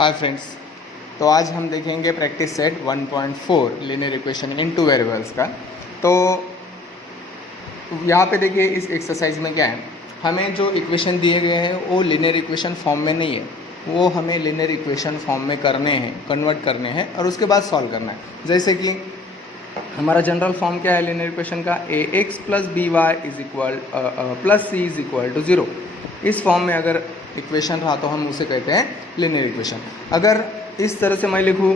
Hi friends, तो आज हम देखेंगे practice set 1.4 linear equation in two variables का। तो यहाँ पे देखिए इस एक्सरसाइज में क्या है, हमें जो इक्वेशन दिए गए हैं वो लीनियर इक्वेशन फॉर्म में नहीं है, वो हमें लीनियर इक्वेशन फॉर्म में करने हैं, कन्वर्ट करने हैं और उसके बाद सॉल्व करना है। जैसे कि हमारा जनरल फॉर्म क्या है लीनियर इक्वेशन का, ax plus B Y is equal plus C is equal to 0। इस फॉर्म में अगर इक्वेशन रहा तो हम उसे कहते हैं लीनियर इक्वेशन। अगर इस तरह से मैं लिखूँ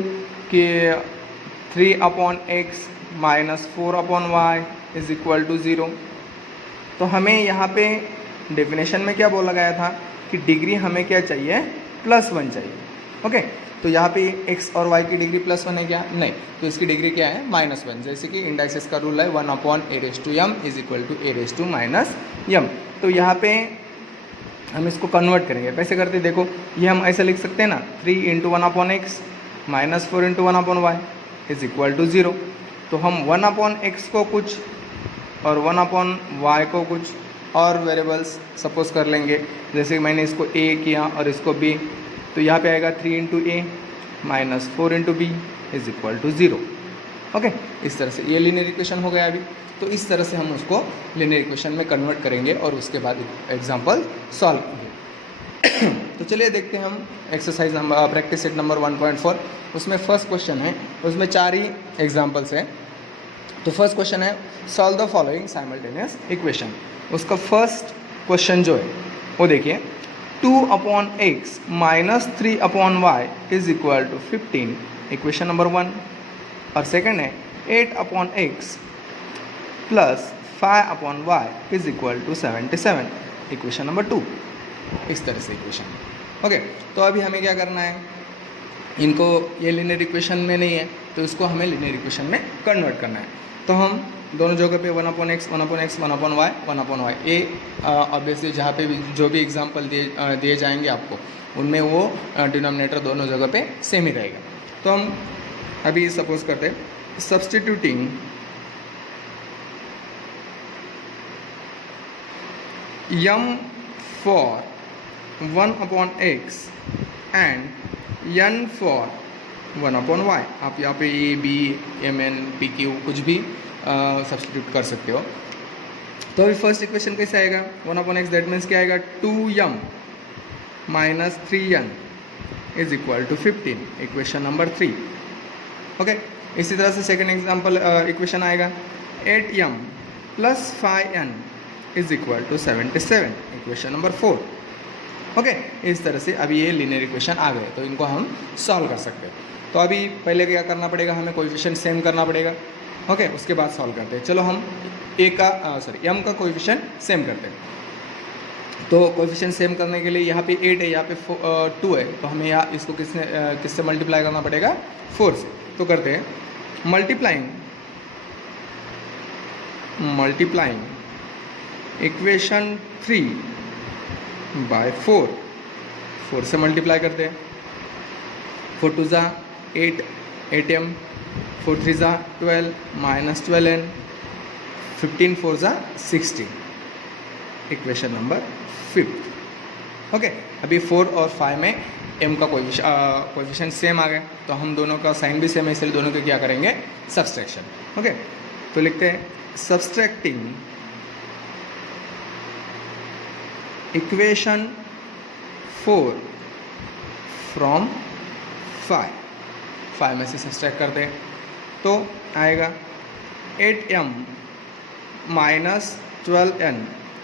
कि 3/x minus 4/y is equal to 0, तो हमें यहाँ पे डेफिनेशन में क्या बोला गया था कि डिग्री हमें क्या चाहिए, +1 चाहिए। ओके, तो यहाँ पे x और y की डिग्री +1 है क्या? नहीं, तो इसकी डिग्री क्या है, -1। जैसे कि इंडाइसिस का रूल है 1/a⁻m is equal to a⁻−m। तो यहाँ पे हम इसको कन्वर्ट करेंगे। कैसे करते देखो, ये हम ऐसे लिख सकते हैं ना, 3 × 1/x minus 4 × 1/y is equal to 0। तो हम 1/x को कुछ और 1/y को कुछ और वेरिएबल्स सपोज कर लेंगे। जैसे मैंने इसको a किया और इसको b, तो यहाँ पे आएगा 3 × a minus 4 × b is equal to 0। Okay, इस तरह से ये लीनियर इक्वेशन हो गया अभी। तो इस तरह से हम उसको लीनियर इक्वेशन में कन्वर्ट करेंगे और उसके बाद एग्जांपल सॉल्व करेंगे। तो चलिए देखते हैं हम exercise number practice set number 1.4। उसमें फर्स्ट क्वेश्चन है, उसमें 4 ही एग्जांपल्स हैं। तो फर्स्ट क्वेश्चन है solve the following simultaneous equation. उसका फर्स्ट क्वेश्चन जो है वो देखिए, 2/x minus 3/y is equal to 15, equation number 1। और सेकंड है 8/x plus 5/y is equal to 77, equation number 2। इस तरह से इक्वेशन। ओके, तो अभी हमें क्या करना है, इनको ये लीनियर इक्वेशन में नहीं है तो इसको हमें लीनियर इक्वेशन में कन्वर्ट करना है। तो हम दोनों जगह पे 1/x 1/x 1/y 1/y ये ऑब्वियसली जहाँ पे भी जो भी एग्जांपल दिए जाएंगे आपको, उनमें वो डिनोमिनेटर दोनों जगह पे सेम ही रहेगा। तो हम अभी सपोज करते हैं substituting m for 1/x and n for 1/y। आप यहाँ पे a b m n p q कुछ भी सब्सटीट्यूट कर सकते हो। तो अभी फर्स्ट इक्वेशन कैसे आएगा, 1/x दैट मीन्स क्या आएगा, 2m minus 3n is equal to 15, equation number 3। Okay, इसी तरह से सेकेंड एग्जाम्पल इक्वेशन आएगा 8m plus 5n is equal to 77, equation number 4। Okay, इस तरह से अभी ये लीनियर इक्वेशन आ गए, तो इनको हम सॉल्व कर सकते हैं। तो अभी पहले क्या करना पड़ेगा, हमें कोएफिशिएंट सेम करना पड़ेगा। ओके, उसके बाद सॉल्व करते हैं। चलो हम m का कोएफिशिएंट सेम करते हैं। तो कोएफिशिएंट सेम करने के लिए यहाँ पे 8 है, यहाँ पे 2 है, तो हमें यहाँ इसको किससे मल्टीप्लाई करना पड़ेगा, 4 से। तो करते हैं मल्टीप्लाइंग इक्वेशन 3 बाय 4 से मल्टीप्लाई करते हैं। 4 2 8 8m, 4 3 12 minus 12n, 15 4 16, equation number 5। Okay, अभी 4 और 5 में m का कोएफिशिएंट सेम आ गए, तो हम दोनों का साइन भी सेम है, इसलिए दोनों के क्या करेंगे, सब्सट्रैक्शन। ओके, तो लिखते हैं सब्सट्रैक्टिंग इक्वेशन 4 फ्रॉम 5 में से सब्सट्रैक्ट करते हैं, तो आएगा 8m minus 12n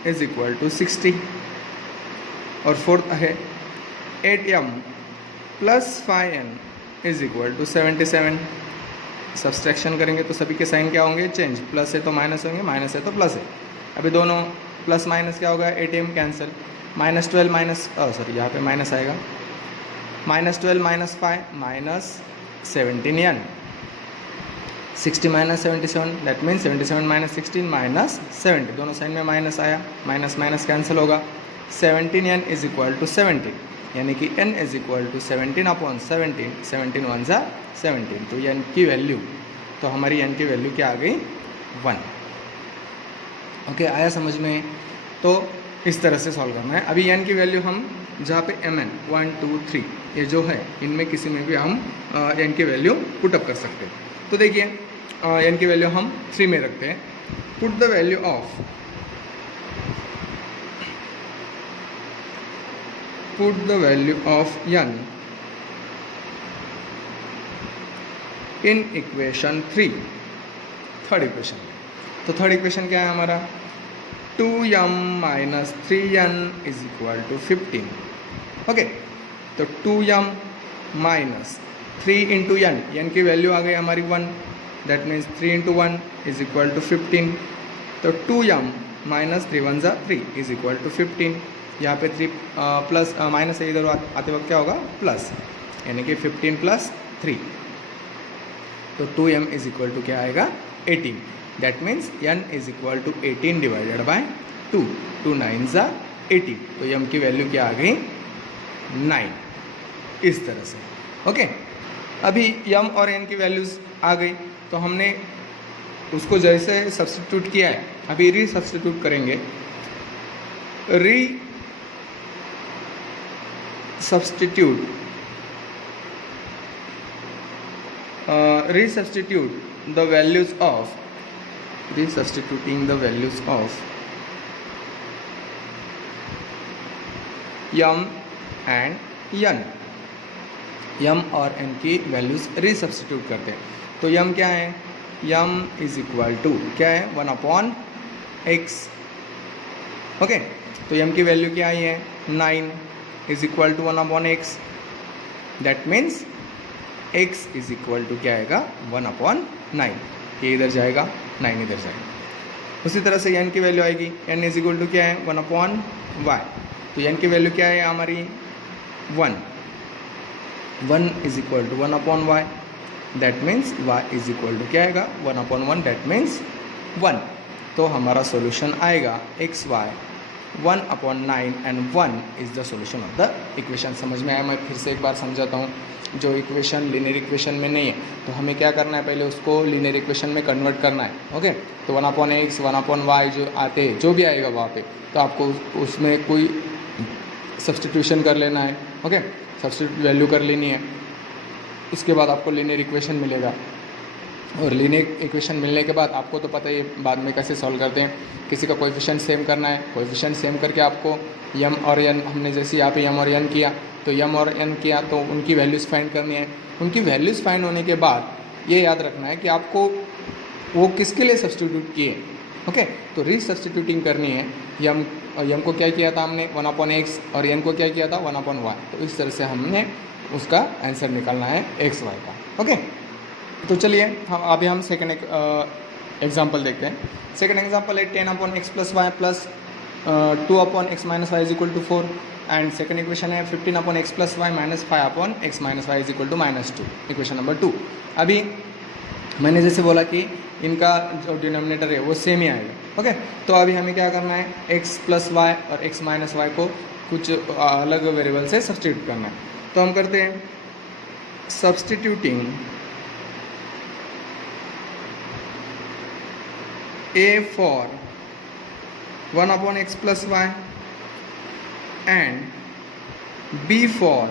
is equal to 60। और फोर्थ है 8m plus 5n is equal to 77। Subtraction करेंगे तो सभी के साइन क्या होंगे, चेंज, प्लस है तो माइनस होंगे, माइनस है तो प्लस है। अभी दोनों प्लस माइनस क्या होगा, 8m कैंसिल, -12 माइनस यहाँ पे माइनस आएगा, -12 minus 5 minus 17n, 60 minus 77 that means 77 minus 16 minus 70, दोनों साइन में माइनस आया, माइनस माइनस कैंसिल होगा, 17n इज इक्वल टू 70, यानी कि n इज इक्वल टू 17/17, 17 1 ज़ा 17। तो n की वैल्यू, तो हमारी n की वैल्यू क्या आ गई, 1। ओके, आया समझ में? तो इस तरह से सॉल्व करना है। अभी n की वैल्यू हम जहाँ पे mn 1 2 3 ये जो है इनमें किसी में भी हम n की वैल्यू पुटअप कर सकते हैं। तो देखिए n की वैल्यू हम 3 में रखते हैं। Put the value of n in equation 3, third equation. तो थर्ड इक्वेशन क्या है हमारा, 2m minus 3n is equal to 15। Okay, तो 2m माइनस 3 इंटू n की वैल्यू आ गई हमारी 1, that means 3 into 1 is equal to 15। तो 2m माइनस 3 1 ज़ा 3 इज इक्वल टू 15। यहाँ पे 3 प्लस माइनस इधर आते वक्त क्या होगा, प्लस, यानी कि 15 प्लस 3। तो 2m इज इक्वल टू क्या आएगा, 18। That means n is equal to 18 divided by 2, 2 9 ज़ा 18। तो m की वैल्यू क्या आ गई, 9, इस तरह से। ओके, अभी m और n की वैल्यूज़ आ गई, तो हमने उसको जैसे सब्स्टिट्यूट किया है, अभी री सब्स्टिट्यूट करेंगे। Resubstituting the values of m and n, m और n की वैल्यूज रीसब्स्टिट्यूट करते हैं। तो m क्या है, m इज इक्वल टू क्या है, 1/x। ओके, तो m की वैल्यू क्या आई है, 9 is equal to 1/x। That means x is equal to क्या आएगा, 1/9। ये इधर जाएगा, 9 इधर जाएगा। उसी तरह से n की वैल्यू आएगी, n इज इक्वल टू क्या है, 1/y। तो n की वैल्यू क्या है हमारी, 1 is equal to 1/y। That means y is equal to क्या आएगा, 1/1, दैट मीन्स 1। तो हमारा सॉल्यूशन आएगा xy 1/9 and 1 is the solution of the equation. समझ में आया? मैं फिर से एक बार समझाता हूँ। जो इक्वेशन लीनियर इक्वेशन में नहीं है, तो हमें क्या करना है, पहले उसको लीनियर इक्वेशन में कन्वर्ट करना है। ओके, तो 1/x 1/y जो आते हैं, जो भी आएगा वहाँ पे, तो आपको उसमें कोई सब्स्टिट्यूशन कर लेना है। ओके, सब्स्टिट्यूट वैल्यू कर लेनी है, उसके बाद आपको लीनियर इक्वेशन मिलेगा। और लीनियर इक्वेशन मिलने के बाद आपको तो पता ही है बाद में कैसे सॉल्व करते हैं। किसी का कोएफिशिएंट सेम करना है, कोएफिशिएंट सेम करके आपको m और n, हमने जैसे यहाँ पे m और n किया, तो m और n किया तो उनकी वैल्यूज़ फाइंड करनी है। उनकी वैल्यूज़ फाइंड होने के बाद ये याद रखना है कि आपको वो किसके लिए सब्स्टिट्यूट किए। ओके, तो रीसब्स्टिट्यूटिंग करनी है। m को क्या किया था हमने, 1/x, और n को क्या किया था, 1/y। तो इस तरह से हमने उसका आंसर निकालना है xy का। ओके, तो चलिए हम अभी हम सेकंड एग्जांपल देखते हैं। सेकंड एग्जांपल है 10/x + y + 2/x - y = 4 and second equation है 15/x + y - 5/x - y = -2, equation number 2। अभी मैंने जैसे बोला कि इनका जो डिनोमिनेटर है वो सेम ही आएगा। ओके, तो अभी हमें क्या करना है, x + y और x - y को कुछ अलग वेरिएबल से सब्स्टिट्यूट करना है। तो हम करते हैं substituting a for 1/x + y and b for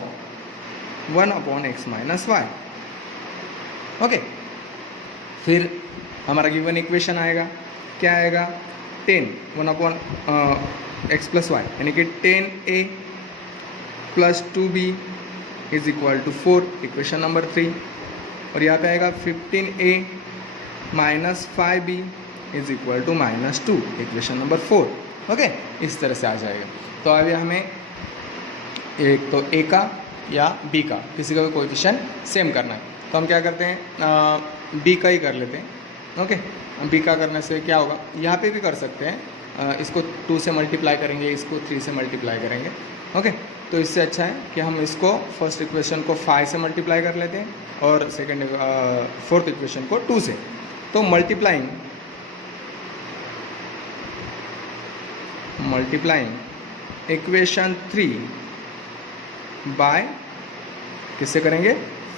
1/x - y। Okay, फिर हमारा गिवन इक्वेशन आएगा, क्या आएगा, 10 1/x + y, यानी कि 10a + 2b = 4, इक्वेशन नंबर 3। और यहाँ पे आएगा 15a - 5b = -2, equation number 4। Okay, इस तरह से आ जाएगा। तो अभी हमें एक तो ए का या बी का, किसी का भी कोएफिशिएंट सेम करना है। तो हम क्या करते हैं, बी का ही कर लेते हैं। ओके, बी का करने से क्या होगा, यहाँ पे भी कर सकते हैं, इसको 2 से मल्टीप्लाई करेंगे, इसको 3 से मल्टीप्लाई करेंगे। ओके, तो इससे अच्छा है कि हम इसको फर्स्ट इक्वेशन को 5 से मल्टीप्लाई कर लेते हैं और फोर्थ इक्वेशन को 2 से। तो मल्टीप्लाइंग इक्वेशन 3 बाय किससे करेंगे,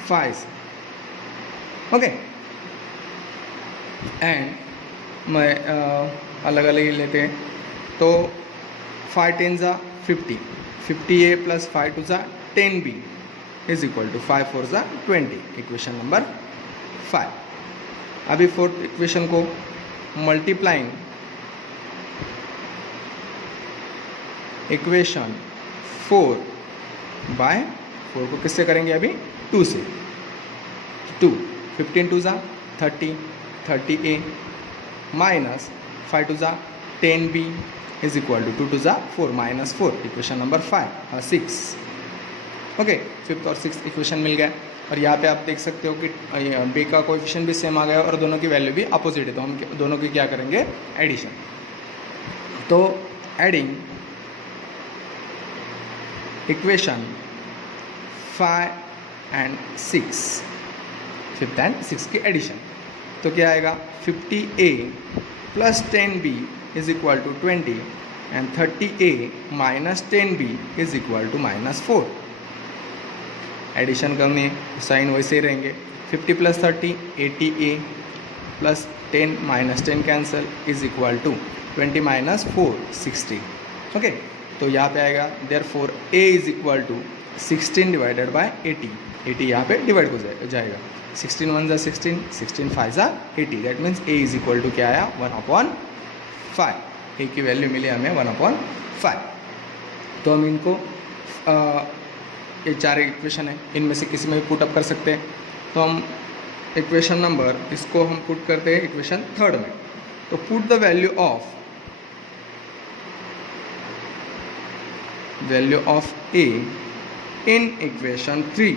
5 से। ओके, एंड मैं अलग अलग ही लेते हैं। तो 5 10 ज़ा 50, 50a + 5 2 ज़ा 10b इज इक्वल टू 5 4 ज़ा 20, इक्वेशन नंबर 5। अभी फोर्थ इक्वेशन को मल्टीप्लाइंग इक्वेशन 4 बाय 4 को किससे करेंगे अभी 2 से, 2 15 2 ज़ा 30, 30a माइनस 5 2 ज़ा 10b इज इक्वल टू 2 2 ज़ा 4 minus 4, equation number 6। Okay, fifth और सिक्स इक्वेशन मिल गया। और यहाँ पे आप देख सकते हो कि बी का कोएफिशिएंट भी सेम आ गया और दोनों की वैल्यू भी अपोजिट है, तो हम दोनों की क्या करेंगे एडिशन। तो adding equation 5 and 6, fifth and six की एडिशन, तो क्या आएगा 50a plus 10b is equal to 20 and 30a minus 10b is equal to -4। Addition करनी है, साइन वैसे ही रहेंगे, 50 plus 30 80a plus 10 minus 10 cancel is equal to 20 minus 4 60। Okay, तो यहाँ पे आएगा therefore a is equal to 16 divided by 80, 80 यहाँ पे डिवाइड हो जाएगा, 16 1 ज़ा 16, 16 5 ज़ा 80, that means a is equal to क्या आया 1/5। a की वैल्यू मिली हमें 1/5। तो हम इनको ये 4 इक्वेशन है, इनमें से किसी में भी पुट अप कर सकते हैं। तो हम इक्वेशन नंबर इसको हम पुट करते हैं इक्वेशन 3 में। तो put the value of a in equation 3,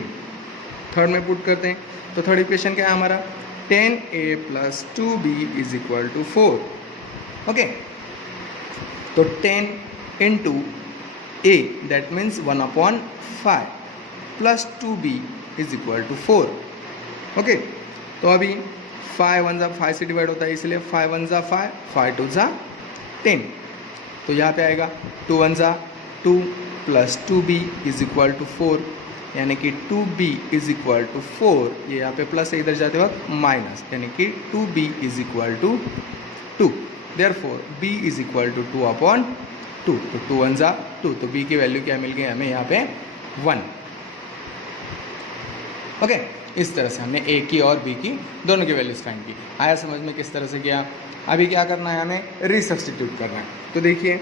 third में पुट करते हैं। तो थर्ड इक्वेशन क्या है हमारा 10a plus 2b is equal to 4। Okay, तो 10 into a that means 1/5 plus 2b is equal to 4। Okay, तो अभी 5 1 ज़ा 5 से डिवाइड होता है, इसलिए 5 1 ज़ा 5, 5 2 ज़ा 10। तो यहाँ पे आएगा 2 1 ज़ा 2 plus 2b is equal to 4, यानी कि 2b इज इक्वल टू 4, ये यहाँ पे प्लस है, इधर जाते वक्त माइनस, यानी कि 2b is equal to 2। Therefore b is equal to 2/2, तो 2 1 ज़ा 2, तो b की वैल्यू क्या मिल गई हमें यहाँ पे 1। ओके, इस तरह से हमने a की और b की दोनों की वैल्यूज फाइंड की। आया समझ में किस तरह से किया? अभी क्या करना है, हमें रीसब्स्टिट्यूट करना है। तो देखिए,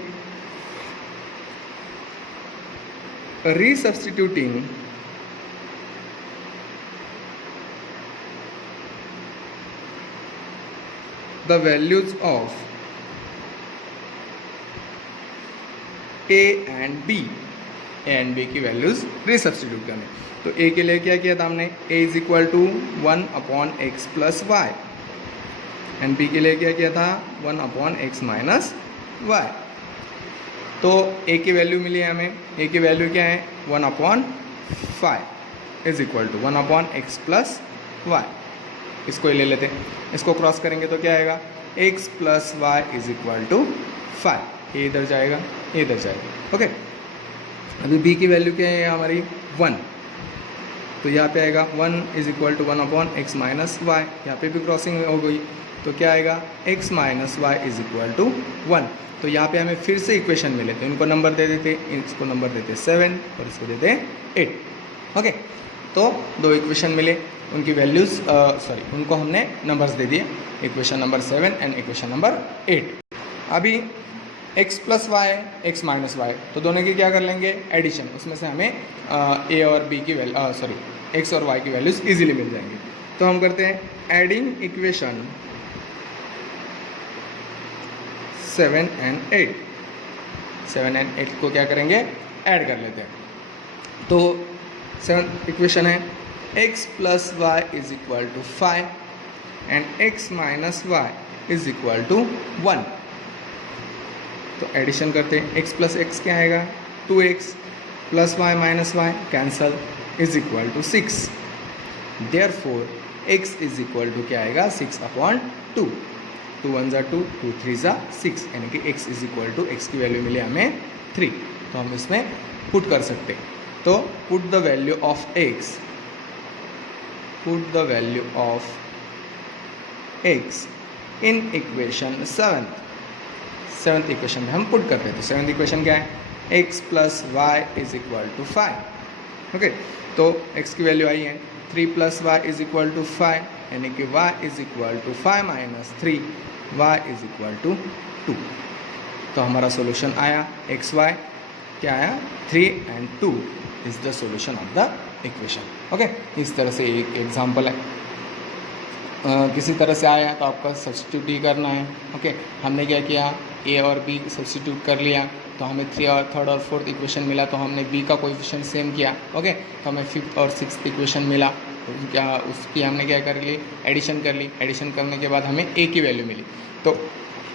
रीसब्स्टिट्यूटिंग the values of a and b, की वैल्यूज रीसब्स्टिट्यूट करने। तो a के लिए क्या किया था हमने, a is equal to 1/x plus Y, and b के लिए क्या किया था 1/x माइनस वाई। तो a की वैल्यू मिली है हमें, a की वैल्यू क्या है 1/5 is equal to 1/x plus Y. इसको ही ले लेते हैं, इसको क्रॉस करेंगे तो क्या आएगा x plus Y is equal to 5, ये इधर जाएगा, ये इधर जाएगा। ओके, अभी b की वैल्यू क्या है हमारी 1, तो यहाँ पे आएगा 1 is equal to 1/x minus Y, यहाँ पे भी क्रॉसिंग हो गई, तो क्या आएगा x minus Y is equal to 1। तो यहाँ पे हमें फिर से इक्वेशन मिले, तो इनको नंबर दे देते, इसको नंबर देते 7 और इसको देते 8। ओके, तो 2 इक्वेशन मिले, उनकी वैल्यूज़ उनको हमने नंबर्स दे दिए, equation number 7 and equation number 8। अभी x plus Y, x minus Y, तो दोनों की क्या कर लेंगे एडिशन, उसमें से हमें a और b की वैल्यू x और y की वैल्यूज़ इजीली मिल जाएंगी। तो हम करते हैं एडिंग इक्वेशन 7 and 8, 7 and 8 को क्या करेंगे ऐड कर लेते हैं। तो 7th इक्वेशन है x plus Y is equal to 5 and x minus Y is equal to 1। तो एडिशन करते हैं, x प्लस x क्या आएगा 2x plus Y minus Y cancel is equal to 6। Therefore x is equal to क्या आएगा 6/2, 2 1 ज़ा 2, 2 3 ज़ा 6, यानी कि x is equal to x की वैल्यू मिली हमें 3, तो हम इसमें पुट कर सकते हैं। तो put the value of x, put the value of x in equation 7th equation में हम पुट करते हैं। तो 7th इक्वेशन क्या है x plus Y is equal to 5 okay, तो x की वैल्यू आई है 3 + y = 5, यानी कि y = 5 - 3, y = 2। तो हमारा सोल्यूशन आया xy क्या आया 3 and 2 is the solution of the equation. Okay, इस तरह से एक एग्जाम्पल है। किसी तरह से आया तो आपका सब्स्टिट्यूट ही करना है। ओके, हमने क्या किया, a और b सब्स्टिट्यूट कर लिया तो हमें 3 और 3rd और 4th इक्वेशन मिला, तो हमने b का कोएफिशिएंट सेम किया। ओके, तो हमें 5th और 6th इक्वेशन मिला, तो क्या उसकी हमने क्या कर ली, एडिशन कर ली। एडिशन करने के बाद हमें a की वैल्यू मिली, तो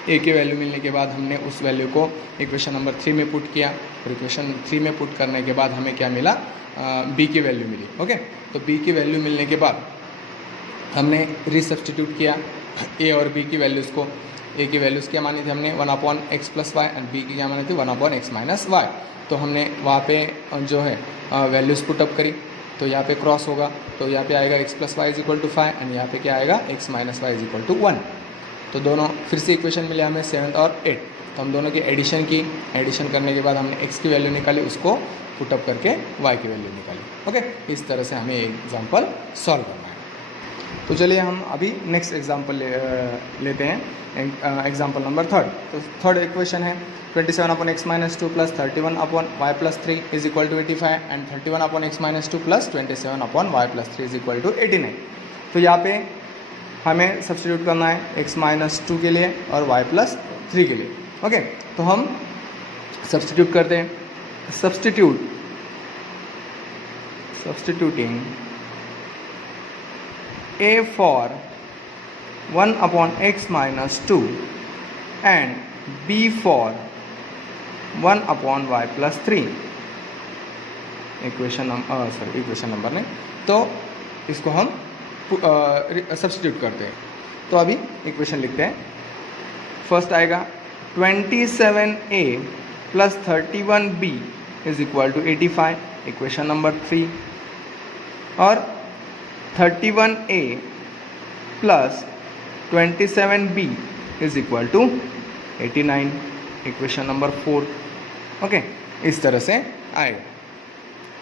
a की वैल्यू मिलने के बाद हमने उस वैल्यू को इक्वेशन नंबर 3 में पुट किया, और इक्वेशन 3 में पुट करने के बाद हमें क्या मिला, b की वैल्यू मिली। ओके, तो b की वैल्यू मिलने के बाद हमने रीसब्स्टिट्यूट किया a और b की वैल्यूज़ को। a की वैल्यूज़ क्या मानी थी हमने 1/x + y, एंड b की क्या मानी थी 1/x - y। तो हमने वहाँ पे जो है वैल्यूज़ पुटअप करी, तो यहाँ पे क्रॉस होगा, तो यहाँ पे आएगा x + y = 5, एंड यहाँ पे क्या आएगा x - y = 1। तो दोनों फिर से इक्वेशन मिले हमें 7th और 8th, तो हम दोनों की एडिशन की। एडिशन करने के बाद हमने x की वैल्यू निकाली, उसको पुटअप करके y की वैल्यू निकाली। ओके, इस तरह से हमें एग्जाम्पल सॉल्व करना है। तो चलिए हम अभी नेक्स्ट एग्जाम्पल लेते हैं, एग्जाम्पल नंबर 3rd। तो 3rd इक्वेशन है 27/x - 2 + 31/y + 3 = 85, and 31/x - 2 + 27/y + 3 = 89। तो यहाँ पे हमें सब्स्टिट्यूट करना है x - 2 के लिए और y + 3 के लिए। ओके, तो हम सब्स्टिट्यूट करते हैं। Substituting a for 1/x - 2 and b for 1/y + 3 equation number ने, तो इसको हम सब्स्टिट्यूट करते हैं। तो अभी इक्वेशन लिखते हैं। फर्स्ट आएगा 27a + 31b = 85, इक्वेशन नंबर 3, और 31a + 27b = 89, equation number 4। Okay, इस तरह से आएगा।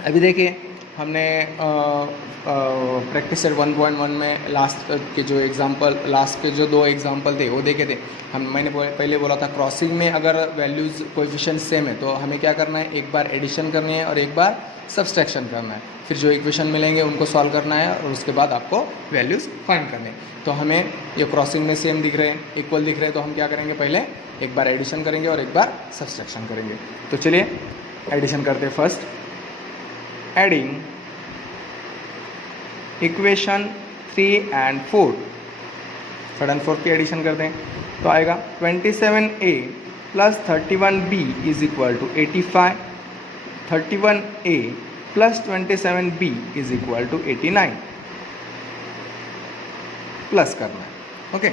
अभी देखिए हमने प्रैक्टिस सेट 1.1 में लास्ट के जो 2 एग्जाम्पल थे वो देखे थे। मैंने पहले बोला था क्रॉसिंग में अगर वैल्यूज़ कोएफिशिएंट सेम है तो हमें क्या करना है, एक बार एडिशन करनी है और एक बार सब्सट्रैक्शन करना है, फिर जो इक्वेशन मिलेंगे उनको सॉल्व करना है, और उसके बाद आपको वैल्यूज़ फाइंड करने हैं। तो हमें ये क्रॉसिंग में सेम दिख रहे हैं, इक्वल दिख रहे हैं, तो हम क्या करेंगे, पहले एक बार एडिशन करेंगे और एक बार सब्सट्रैक्शन करेंगे। तो चलिए एडिशन करते हैं। First adding equation 3 and 4, 3rd and 4th की एडिशन करते हैं। तो आएगा 27a + 31b = 85, 31a + 27b = 89, plus करना है। Okay,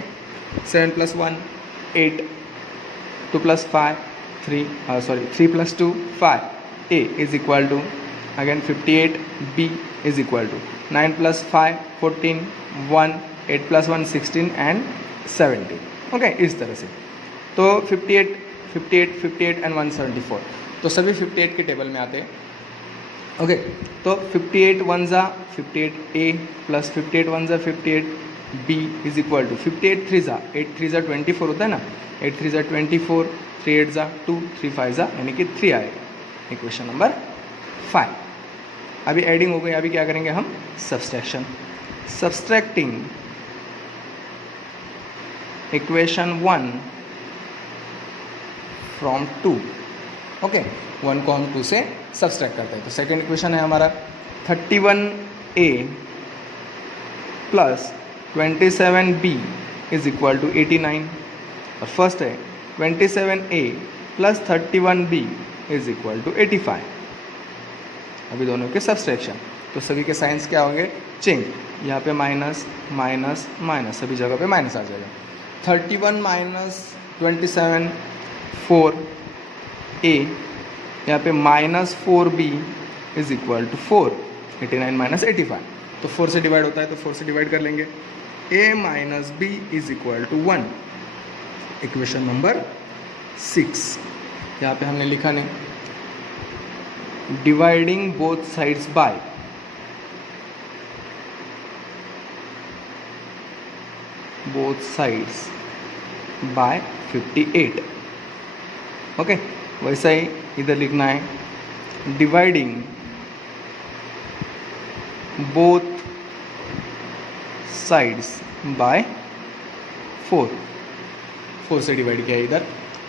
7 + 1 8, 2 + 5 3 + 2 5, a = again 58, b = 9 + 5 14, 1 8 + 1 16 and 17। Okay, इस तरह से। तो 58 and 174, तो सभी 58 के टेबल में आते हैं। ओके, तो 58 1 ज़ा 58a + 58 1 ज़ा 58b = 58 3 ज़ा 8 3 ज़ा 24 होता है ना, 8 3 ज़ा 24, 3 8 ज़ा 2, 3 5 ज़ा यानी कि 3 आएगा, इक्वेशन नंबर 5। अभी एडिंग हो गई, अभी क्या करेंगे हम, subtraction. Subtracting equation 1 from 2। Okay, 1 को हम 2 से सब्सट्रैक्ट करते हैं। तो सेकेंड इक्वेशन है हमारा 31a + 27b = 89, और फर्स्ट है 27a + 31b = 85। अभी दोनों के सब्सट्रैक्शन, तो सभी के साइंस क्या होंगे, चेंज। यहाँ पे माइनस माइनस माइनस, सभी जगह पे माइनस आ जाएगा। 31 - 27 4a, यहाँ पे -4b = 4, 89 - 85, तो 4 से डिवाइड होता है, तो 4 से डिवाइड कर लेंगे। a - b = 1, equation number 6। यहाँ पे हमने लिखा नहीं, dividing both sides by both sides by 58. Okay, वैसा ही इधर लिखना है डिवाइडिंग बोथ साइड्स बाय 4 से डिवाइड किया इधर।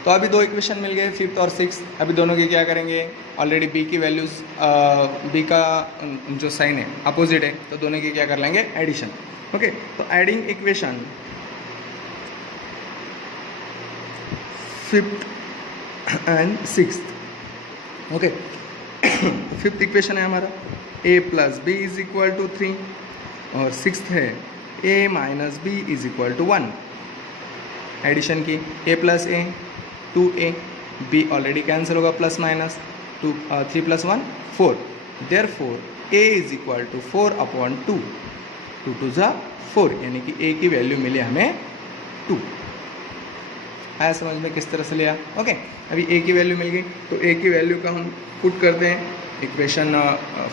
तो अभी दो इक्वेशन मिल गए, फिफ्थ और सिक्स। अभी दोनों की क्या करेंगे, ऑलरेडी बी की वैल्यूज़, बी का जो साइन है अपोजिट है, तो दोनों की क्या कर लेंगे, एडिशन। ओके, तो adding equation fifth and sixth. Okay, fifth equation है हमारा a plus B is equal to 3 और सिक्स्थ है a minus B is equal to 1। Addition की a plus A 2a, b already cancel होगा, plus minus 3 plus 1 4, there four a is equal to 4 upon 2, 2 to ज़ा 4, यानी कि a की value मिली हमें 2। आया समझ में किस तरह से लिया। ओके, अभी a की वैल्यू मिल गई, तो a की वैल्यू का हम पुट करते हैं इक्वेशन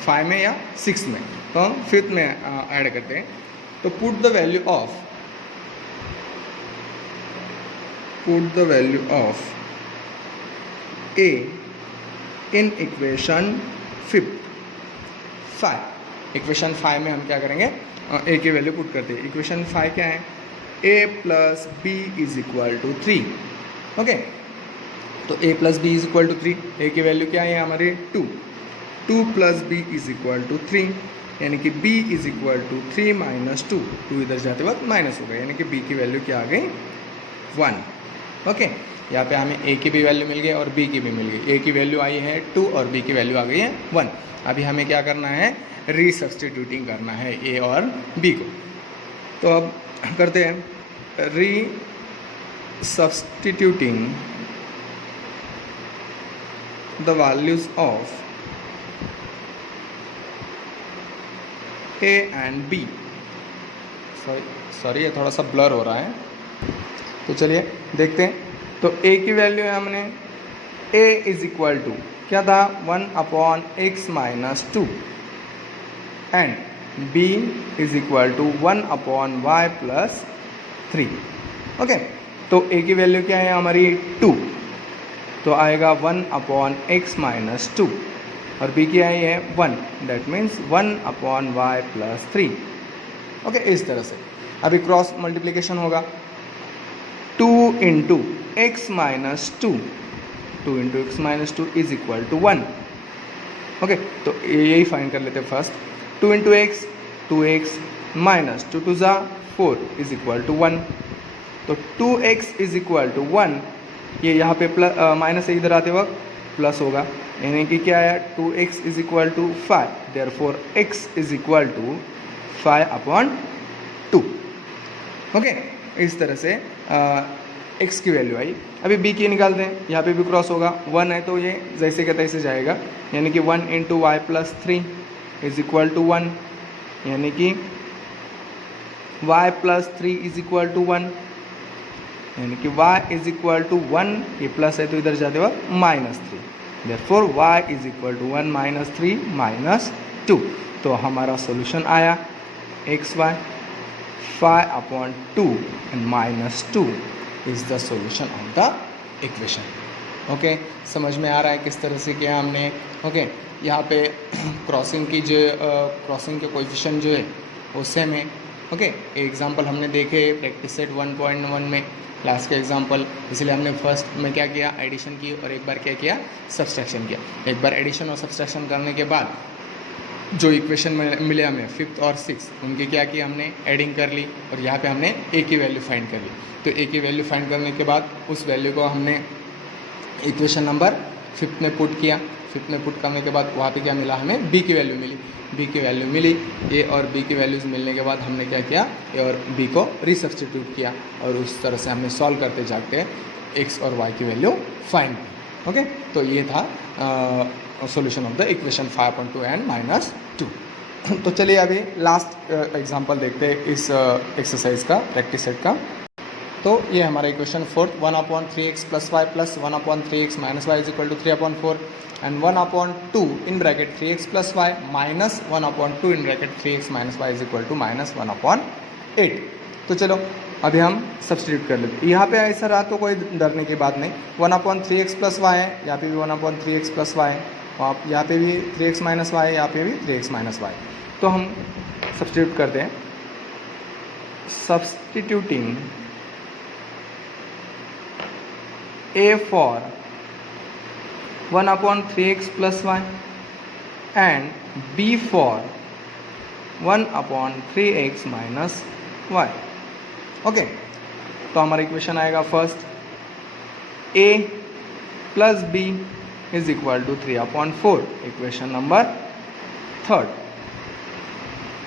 5 में या 6 में, तो हम फिफ्थ में ऐड करते हैं। तो put the value of a in equation 5। Equation 5 में हम क्या करेंगे, a की वैल्यू पुट करते हैं। इक्वेशन 5 क्या है, a plus B is equal to 3। Okay, तो a plus B is equal to 3, a की वैल्यू क्या है हमारे 2, 2 plus B is equal to 3, यानी कि b is equal to 3 minus 2, 2 इधर जाते वक्त माइनस हो गया, यानी कि b की वैल्यू क्या आ गई 1। ओके, यहाँ पे हमें a की भी वैल्यू मिल गई और b की भी मिल गई। a की वैल्यू आई है 2 और b की वैल्यू आ गई है 1। अभी हमें क्या करना है, रीसब्स्टिट्यूटिंग करना है a और b को। तो अब करते हैं रीसब्स्टिट्यूटिंग the values of a and b। Sorry ये थोड़ा सा ब्लर हो रहा है, तो चलिए देखते हैं। तो a की वैल्यू है हमने a इज इक्वल टू क्या था 1 upon x minus 2 and b is equal to 1 upon y plus 3। Okay, तो a की वैल्यू क्या है हमारी 2, तो आएगा 1 अपॉन x माइनस 2 और b की आई है 1, that means 1 upon y plus 3। Okay, इस तरह से अभी क्रॉस मल्टीप्लिकेशन होगा, 2 into X minus 2, 2 into X minus 2 is equal to 1। Okay, तो यही फाइंड कर लेते हैं first. 2 into X 2x minus 2 to ज़ा 4 इज इक्वल टू 1। तो 2x इज इक्वल टू 1, ये यहाँ पे प्लस माइनस से इधर आते वक्त प्लस होगा, यानी कि क्या है 2x is equal to 5, therefore x is equal to 5 upon 2। Okay, इस तरह से x की वैल्यू आई। अभी b की निकालते हैं, यहाँ पे भी क्रॉस होगा, 1 है तो ये जैसे का तैसे जाएगा, यानी कि 1 into Y plus 3 is equal to 1, यानी कि y plus 3 is equal to 1, यानी कि y इज इक्वल टू 1, ये प्लस है तो इधर जाते वक्त minus 3, therefore y is equal to 1 minus 3 minus 2। तो हमारा सॉल्यूशन आया xy 5 upon 2 and minus 2 is the solution of the equation. Okay, समझ में आ रहा है किस तरह से किया हमने। ओके, यहाँ पे क्रॉसिंग की जो क्रॉसिंग के कोएफिशिएंट जो है वो सेम है। ओके, एग्जांपल हमने देखे प्रैक्टिस सेट 1.1 में, क्लास के एग्जांपल, इसलिए हमने फर्स्ट में क्या किया, एडिशन की, और एक बार क्या किया, सब्सट्रैक्शन किया। एक बार एडिशन और सब्सट्रैक्शन करने के बाद जो इक्वेशन मिले हमें फिफ्थ और सिक्स, उनकी क्या किया हमने, एडिंग कर ली, और यहाँ पे हमने a की वैल्यू फाइंड कर ली। तो a की वैल्यू फाइंड करने के बाद उस वैल्यू को हमने इक्वेशन नंबर फिफ्थ में पुट किया। फिफ्थ में पुट करने के बाद वहाँ पे क्या मिला हमें, b की वैल्यू मिली। b की वैल्यू मिली, a और b की वैल्यूज़ मिलने के बाद हमने क्या किया, a और b को रीसब्स्टिट्यूट किया, और उस तरह से हमने सॉल्व करते जाते x और y की वैल्यू फाइंड की। ओके, तो ये था solution of the equation 5.2 and minus 2। तो चलिए अभी लास्ट एग्जांपल देखते हैं इस एक्सरसाइज का, प्रैक्टिस सेट का। तो ये हमारा equation fourth 1/3x + y + 1/3x - y = 3/4 and 1/2 in bracket 3x + y minus 1/2 in bracket 3x - y = -1/8। तो चलो अभी हम सब्स्टिट्यूट कर लेते हैं। यहाँ पे ऐसा रहा तो कोई डरने की बात नहीं, 1/3x + y है, यहाँ पे भी 1/3x + y, और यहाँ पे भी 3x - y है, यहाँ पे भी 3x - y। तो हम सब्स्टिट्यूट करते हैं। Substituting a for 1/3x + y and b for 1/3x - y। Okay, तो हमारा इक्वेशन आएगा first a + b = 3/4, equation number third.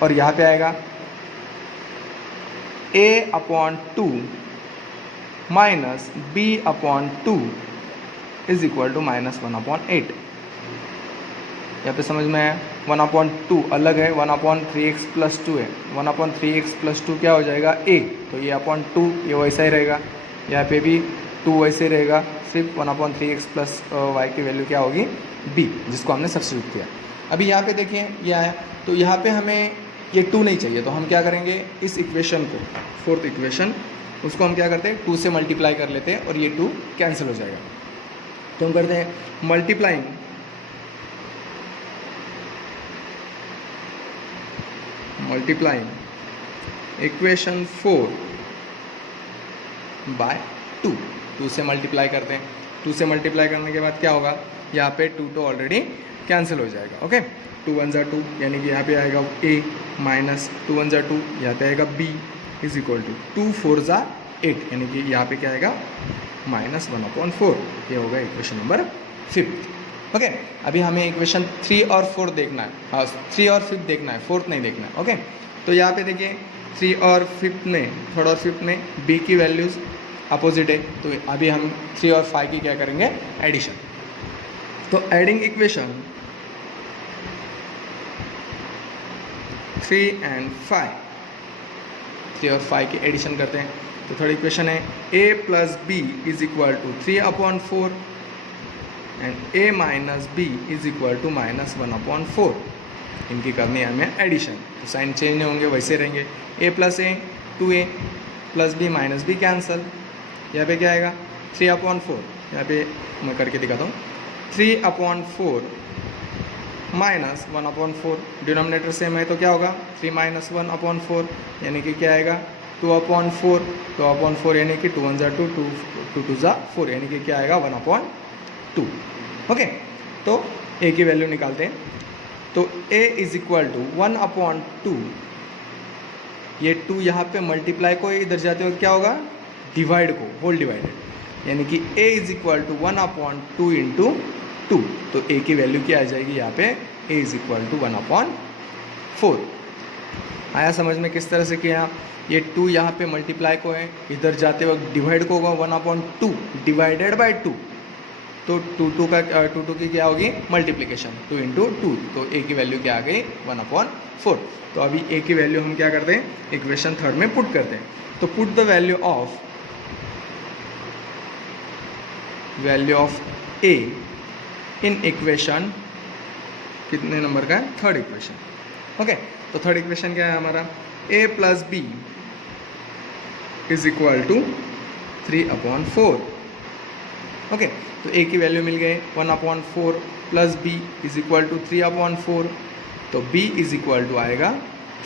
और यहाँ पे आएगा a/2 - b/2 = -1/8। यहाँ पे समझ में आया, 1/2 अलग है, 1/3x + 2 है, 1/3x + 2 क्या हो जाएगा a, तो ये /2 ये वैसा ही रहेगा, यहाँ पे भी 2 वैसे ही रहेगा, सिर्फ 1/3x + y की वैल्यू क्या होगी b, जिसको हमने सब्स्टिट्यूट किया। अभी यहाँ पे देखिए ये आया, तो यहाँ पे हमें ये 2 नहीं चाहिए, तो हम क्या करेंगे, इस इक्वेशन को, फोर्थ इक्वेशन, उसको हम क्या करते हैं 2 से मल्टीप्लाई कर लेते हैं और ये 2 कैंसिल हो जाएगा। तो हम करते हैं मल्टीप्लाइंग इक्वेशन 4 बाय 2 से मल्टीप्लाई करते हैं। 2 से मल्टीप्लाई करने के बाद क्या होगा, यहाँ पे 2 तो ऑलरेडी कैंसिल हो जाएगा। ओके, 2 1 2, यानी कि यहाँ पे आएगा a माइनस 2 1 2, यहाँ पे आएगा b = 2 4 8, यानी कि यहाँ पे क्या आएगा -1/4। ये होगा इक्वेशन नंबर 5। ओके, अभी हमें इक्वेशन 3 और 4 देखना है, हाँ 3 और 5 देखना है, 4th नहीं देखना है। ओके, तो यहाँ पे देखिए 3 और 5 में, थर्ड और 5th में b की वैल्यूज़ अपोजिट है, तो अभी हम 3 और 5 की क्या करेंगे, एडिशन। तो एडिंग इक्वेशन 3 and 5, 3 और 5 की एडिशन करते हैं। तो थर्ड इक्वेशन है a + b = 3/4 and a - b = -1/4। इनकी करनी है हमें एडिशन, तो साइन चेंज नहीं होंगे, वैसे रहेंगे। a + a 2a + b - b cancel, यहाँ पे क्या आएगा 3/4, यहाँ पे मैं करके दिखाता हूँ, 3/4 -1/4, डिनोमिनेटर सेम है तो क्या होगा 3 - 1/4, यानी कि क्या आएगा 2/4, 2/4 यानी कि 2 1 2, 2 2 4, यानी कि क्या आएगा 1/2। ओके, तो a की वैल्यू निकालते हैं। तो a = 1/2, ये 2 यहाँ पे मल्टीप्लाई को इधर जाते वक्त क्या होगा, डिवाइड को, होल डिवाइडेड, यानी कि a = 1/2 × 2, तो a की वैल्यू क्या आ जाएगी यहाँ पे, a = 1/4। आया समझ में किस तरह से किया, ये 2 यहाँ पे मल्टीप्लाई को है, इधर जाते वक्त डिवाइड को होगा 1/2 डिवाइडेड बाय 2, तो 2 की क्या होगी मल्टीप्लिकेशन, 2 × 2, तो a की वैल्यू क्या आ गई 1/4। तो अभी a की वैल्यू हम क्या करते हैं, इक्वेशन थर्ड में पुट करते हैं। तो put the value of a in equation, कितने नंबर का है, थर्ड इक्वेशन। ओके, तो थर्ड इक्वेशन क्या है हमारा, a + b = 3/4। ओके, तो a की वैल्यू मिल गई 1/4 + b = 3/4, तो b = आएगा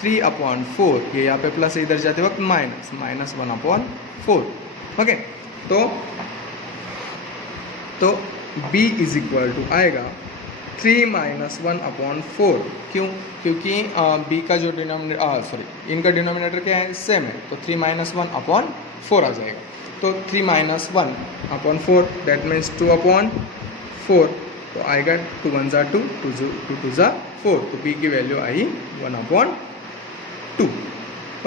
3/4, ये यहाँ पे प्लस इधर जाते वक्त माइनस -1/4। ओके, तो b = आएगा 3 - 1/4, क्यों, क्योंकि b का जो डिनोमिनेटर इनका डिनोमिनेटर क्या है, सेम है, तो 3 - 1/4 आ जाएगा। तो 3 - 1/4 दैट मीन्स 2/4, तो आएगा 2 1 2, 2 2 4, तो b की वैल्यू आई 1/2।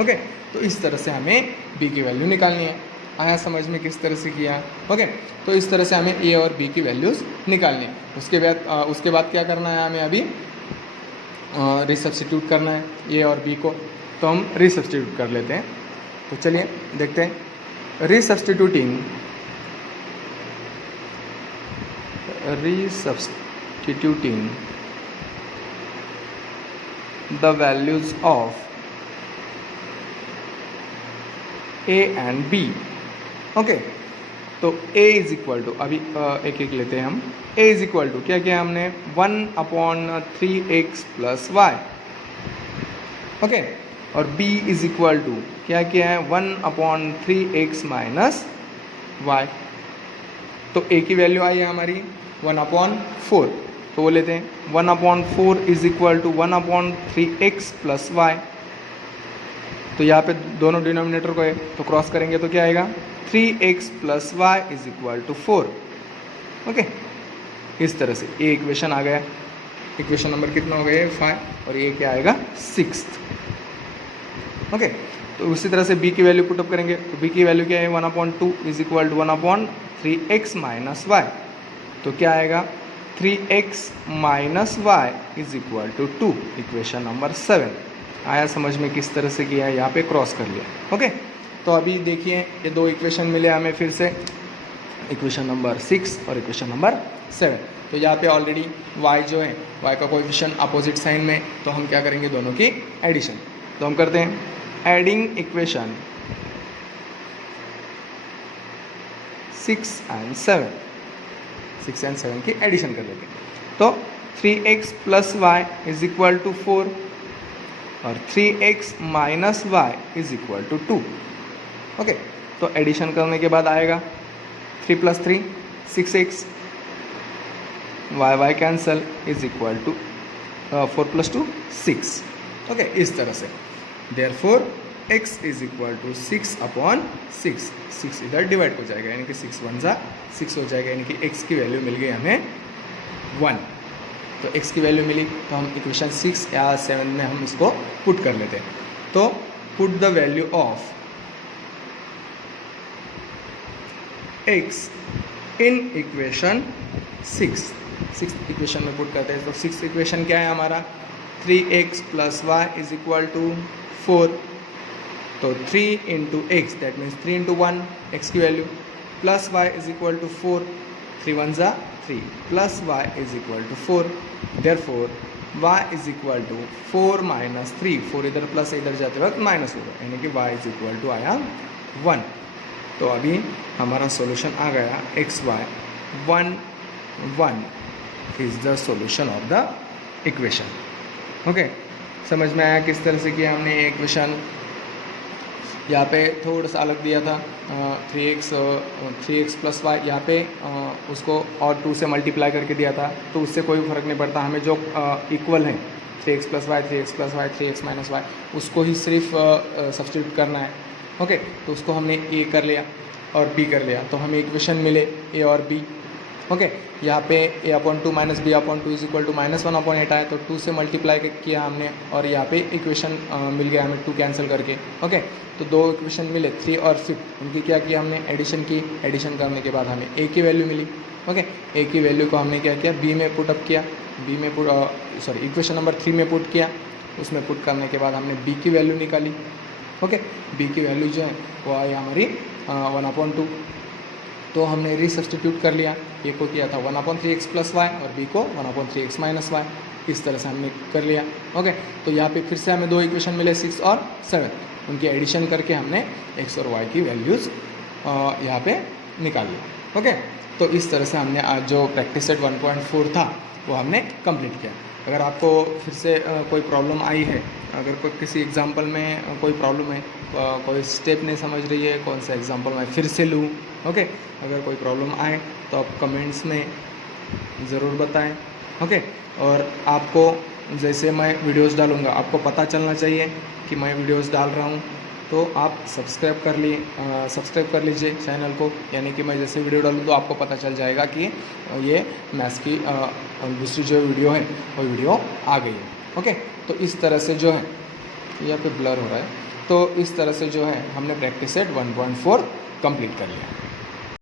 ओके, तो इस तरह से हमें b की वैल्यू निकालनी है। आया समझ में किस तरह से किया। ओके, तो इस तरह से हमें a और b की वैल्यूज़ निकालनी है। उसके बाद क्या करना है, हमें अभी रिसब्स्टिट्यूट करना है a और b को, तो हम रिसब्स्टिट्यूट कर लेते हैं। तो चलिए देखते हैं। resubstituting the values of a and b. Okay, तो a इज इक्वल टू, अभी एक एक लेते हैं हम. a इज इक्वल टू क्या किया हमने, 1/3x प्लस वाई. ओके, और b इज इक्वल टू क्या किया है, 1/3x माइनस वाई. तो a की वैल्यू आई है हमारी 1/4, तो वो लेते हैं. 1/4 is equal to 1/3x plus y. तो यहाँ पे दोनों डिनोमिनेटर को है तो क्रॉस करेंगे तो क्या आएगा, 3x plus Y is equal to 4. Okay, इस तरह से ये इक्वेशन आ गया. इक्वेशन नंबर कितना हो गया, 5, और ये क्या आएगा, 6. ओके, तो उसी तरह से b की वैल्यू पुटअप करेंगे तो b की वैल्यू क्या है, 1/2 is equal to 1/3x minus Y. तो क्या आएगा, 3x minus Y is equal to 2. Equation number 7 आया समझ में किस तरह से किया है, यहाँ पे क्रॉस कर लिया. ओके, तो अभी देखिए ये दो इक्वेशन मिले हमें फिर से, इक्वेशन नंबर 6 और इक्वेशन नंबर 7. तो यहाँ पे ऑलरेडी y जो है, y का कोएफिशिएंट अपोजिट साइन में, तो हम क्या करेंगे, दोनों की एडिशन. तो हम करते हैं एडिंग इक्वेशन 6 and 7 की एडिशन कर लेते हैं. तो 3x plus Y is equal to 4 और 3x minus Y is equal to 2. Okay, तो एडिशन करने के बाद आएगा 3 + 3 6x, y cancel is equal to 4 + 2 6. Okay, इस तरह से therefore x is equal to 6/6. 6 इधर डिवाइड हो जाएगा, यानी कि 6 × 6 हो जाएगा, यानी कि x की वैल्यू मिल गई हमें 1. तो x की वैल्यू मिली तो हम इक्वेशन 6 या 7 में हम इसको पुट कर लेते हैं. तो put the value of x in equation 6 equation में पुट करते हैं. तो 6 इक्वेशन क्या है हमारा, 3x plus Y is equal to 4. तो 3 × x दैट मीन्स 3 × 1 x की वैल्यू plus y is equal to 4. 3 × 1 = 3 plus y is equal to 4. Therefore y is equal to 4 - 3. 4 इधर प्लस इधर जाते वक्त माइनस होगा, यानी कि y इज इक्वल टू आया 1. तो अभी हमारा सॉल्यूशन आ गया xy 1 1 is the solution of the equation. Okay, समझ में आया किस तरह से किया हमने ये इक्वेशन. यहाँ पे थोड़ा सा अलग दिया था, 3x प्लस वाई, यहाँ पे उसको और 2 से मल्टीप्लाई करके दिया था, तो उससे कोई फ़र्क नहीं पड़ता. हमें जो इक्वल है 3x plus Y 3x minus Y, उसको ही सिर्फ सब्स्टिट्यूट करना है. ओके, तो उसको हमने a कर लिया और b कर लिया, तो हमें इक्वेशन मिले a और b. ओके, यहाँ पे a/2 minus b/2 is equal to -1/8 आया, तो 2 से मल्टीप्लाई किया हमने, और यहाँ पे इक्वेशन मिल गया हमें 2 कैंसिल करके. ओके, तो 2 इक्वेशन मिले 3 और 5, उनकी क्या किया हमने, एडिशन की. एडिशन करने के बाद हमें a की वैल्यू मिली. ओके, a की वैल्यू को हमने क्या किया, b में पुटअप किया. इक्वेशन नंबर 3 में पुट किया. उसमें पुट करने के बाद हमने b की वैल्यू निकाली. ओके, b की वैल्यू जो है वो आई हमारी 1/2. तो हमने रीसब्स्टिट्यूट कर लिया. ए को किया था 1/3x प्लस वाई और b को 1/3x माइनस वाई. इस तरह से हमने कर लिया. ओके, तो यहाँ पे फिर से हमें 2 इक्वेशन मिले 6 और 7, उनकी एडिशन करके हमने x और y की वैल्यूज़ यहाँ पे निकाल लिया. ओके, तो इस तरह से हमने आज जो प्रैक्टिस सेट 1.4 था वो हमने कंप्लीट किया. अगर आपको फिर से कोई प्रॉब्लम आई है, अगर कोई किसी एग्जांपल में कोई प्रॉब्लम है, कोई स्टेप नहीं समझ रही है, कौन सा एग्जांपल मैं फिर से लूँ. ओके, अगर कोई प्रॉब्लम आए तो आप कमेंट्स में ज़रूर बताएं. ओके, और आपको जैसे मैं वीडियोस डालूँगा आपको पता चलना चाहिए कि मैं वीडियोस डाल रहा हूँ, तो आप सब्सक्राइब कर लीजिए चैनल को, यानी कि मैं जैसे वीडियो डालूँ तो आपको पता चल जाएगा कि ये मैथ्स की दूसरी जो वीडियो है वो वीडियो आ गई है. ओके, तो इस तरह से जो है, यहाँ पे ब्लर हो रहा है, तो इस तरह से जो है हमने प्रैक्टिस सेट 1.4 कंप्लीट कर लिया.